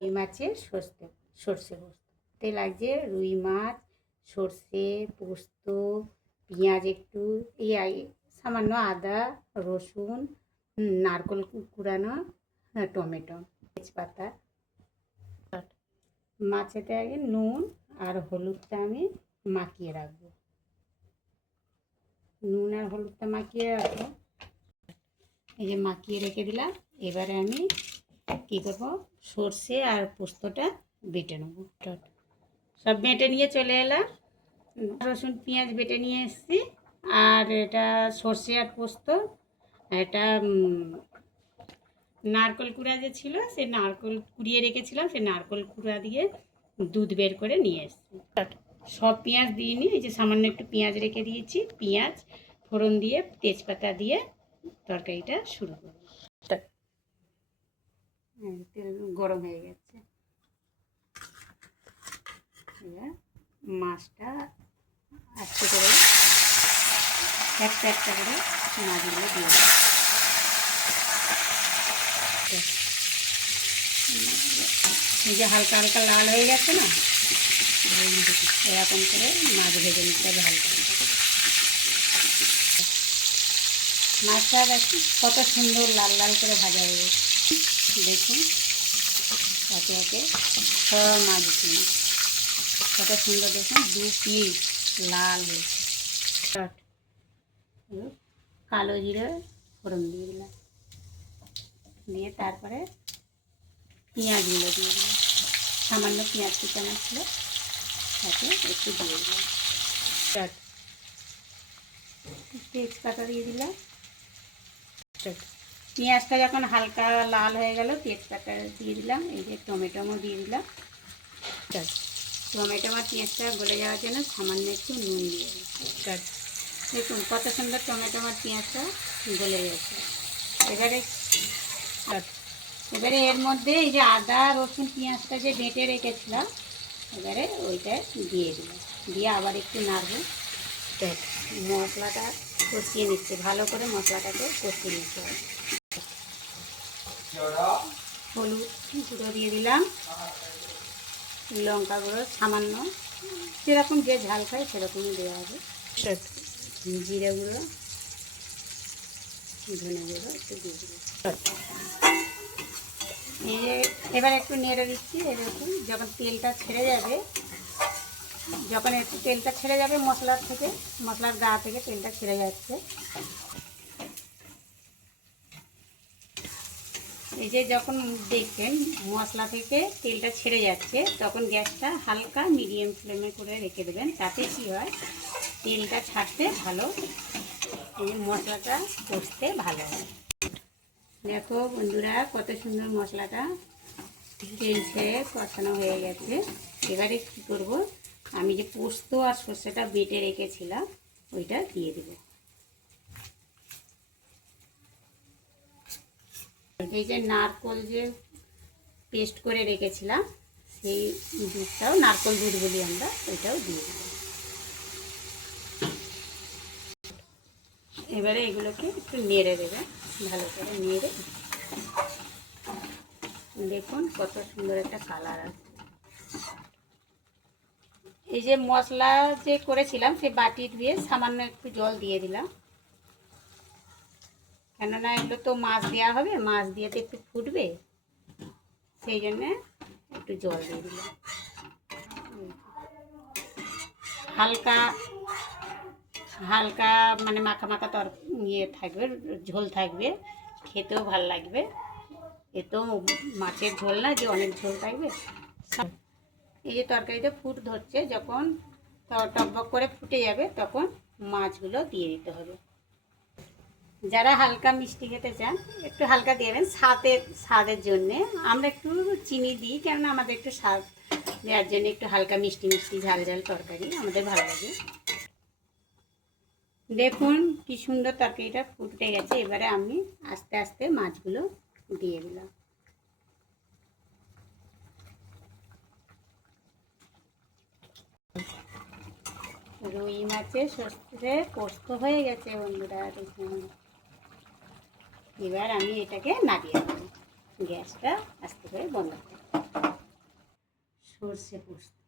রুই মাছের সর্ষে পোস্ত লাগছে রুই মাছ, সর্ষে পোস্ত, পেঁয়াজ একটু, সামান্য আদা রসুন, নারকেল কুড়ানো, টমেটো, তেজপাতা। মাছেতে আগে নুন আর হলুদটা আমি মাখিয়ে রাখবো। নুন আর হলুদটা মাখিয়ে রাখবো। এই যে মাখিয়ে রেখে দিলাম। এবারে আমি কী করবো, সর্ষে আর পোস্তটা বেটে নেবো। সব বেটে নিয়ে চলে এলাম। রসুন পেঁয়াজ বেটে নিয়ে এসেছি। আর এটা সর্ষে আর পোস্ত, এটা নারকেল কুড়া যে ছিল সে নারকেল কুড়িয়ে রেখেছিলাম, সে নারকেল কুড়া দিয়ে দুধ বের করে নিয়ে এসেছি। সব পেঁয়াজ দিয়ে নিই, এই যে সামান্য একটু পেঁয়াজ রেখে দিয়েছি। পেঁয়াজ ফোড়ন দিয়ে তেজপাতা দিয়ে তরকারিটা শুরু করব। তেল গরম হয়ে গেছে। এবার মাছটা আস্তে করে একটা একটা করে মাছগুলো দিয়ে দেবো। এই যে হালকা হালকা লাল হয়ে গেছে না, এরকম করে মাছ ভেজে নিতে হবে হালকা হালকা। মাছটা কত সুন্দর লাল লাল করে ভাজা হয়ে গেছে দেখুন। একে একে সব মাছ দিয়ে কত সুন্দর দেখুন, 2 পিস লাল হয়েছে। কালো জিরে ফোড়ন দিয়ে দিলাম, দিয়ে তারপরে পেঁয়াজগুলো দিয়ে দিলাম। সামান্য পেঁয়াজ কুচানো ছিল তাতে একটু দিয়ে দিলাম। তেজপাতা দিয়ে দিলাম। পেঁয়াজটা যখন হালকা লাল হয়ে গেল তেজপাতা দিয়ে দিলাম। এই যে টমেটো দিয়ে দিলাম। টমেটো আর পেঁয়াজটা গলে যাওয়ার জন্য সামান্য একটু নুন দিয়ে দিলাম। দেখুন কত সুন্দর টমেটো আর পেঁয়াজটা গলে গেছে। এবারে এর মধ্যে এই যে আদা রসুন পেঁয়াজটা যে বেটে রেখেছিলাম এবারে ওইটা দিয়ে দিলাম। দিয়ে আবার একটু নাড়বো। মশলাটা কষিয়ে নিচ্ছে, ভালো করে মশলাটাকে কষিয়ে নিতে হবে। হলুদ গুঁড়ো দিয়ে দিলাম, লঙ্কা গুঁড়ো সামান্য, যেরকম যে ঝাল খায় সেরকমই দেওয়া হবে। জিরে গুঁড়ো, ধনে গুঁড়ো একটু দিয়ে দিলাম। এবার একটু নেড়ে দিচ্ছি। এরকম যখন তেলটা ছেড়ে যাবে, যখন একটু তেলটা ছেড়ে যাবে মশলার থেকে, মশলার গা থেকে তেলটা ছেড়ে যাচ্ছে, এই যে যখন দেখবেন মশলা থেকে তেলটা ছেড়ে যাচ্ছে তখন গ্যাসটা হালকা মিডিয়াম ফ্লেমে করে রেখে দেবেন। তাতে কী হয়, তেলটা ছাড়তে ভালো, এই মশলাটা কষতে ভালো হয়। দেখো বন্ধুরা কত সুন্দর মশলাটা তেল ছেড়ে কষানো হয়ে গেছে। এবারে কী করব, আমি যে পোস্ত আর সর্ষেটা বেটে রেখেছিলাম ওইটা দিয়ে দেব। এই যে নারকেল যে পেস্ট করে রেখেছিলাম সেই দুধটাও, নারকেল দুধ বলি আমরা, ওইটাও দিয়ে দেব। এবারে এগুলোকে একটু নেড়ে দেবে, ভালো করে নেড়ে। দেখুন কত সুন্দর একটা কালার আছে। এই যে মশলা যে করেছিলাম সে বাটি ধুয়ে সামান্য একটু জল দিয়ে দিলাম, কেননা এগুলো তো মাছ দেওয়া হবে, মাছ দিয়ে তো একটু ফুটবে, সেই জন্যে একটু জল দিয়ে দিলাম। হালকা হালকা মানে মাখা মাখা থাকবে, ঝোল থাকবে, খেতেও ভাল লাগবে। এ তো মাছের ঝোল না যে অনেক ঝোল থাকবে। এই যে তরকারিটা ফুট ধরছে, যখন টকবক করে ফুটে যাবে তখন মাছগুলো দিয়ে দিতে হবে। যারা হালকা মিষ্টি খেতে চান একটু হালকা দেবেন, স্বাদের জন্যে। আমরা একটু চিনি দিই, কেননা আমাদের একটু স্বাদ দেওয়ার জন্য একটু হালকা মিষ্টি মিষ্টি ঝাল ঝাল তরকারি আমাদের ভালো লাগে। দেখুন কি সুন্দর তরকারিটা ফুটে গেছে। এবারে আমি আস্তে আস্তে মাছগুলো দিয়ে দিলাম। রুই মাছের সর্ষে পোস্ত হয়ে গেছে বন্ধুরা, দেখুন। এবার আমি এটাকে নামিয়ে দেবো, গ্যাসটা আস্তে করে বন্ধ করব। সর্ষে পোস্ত।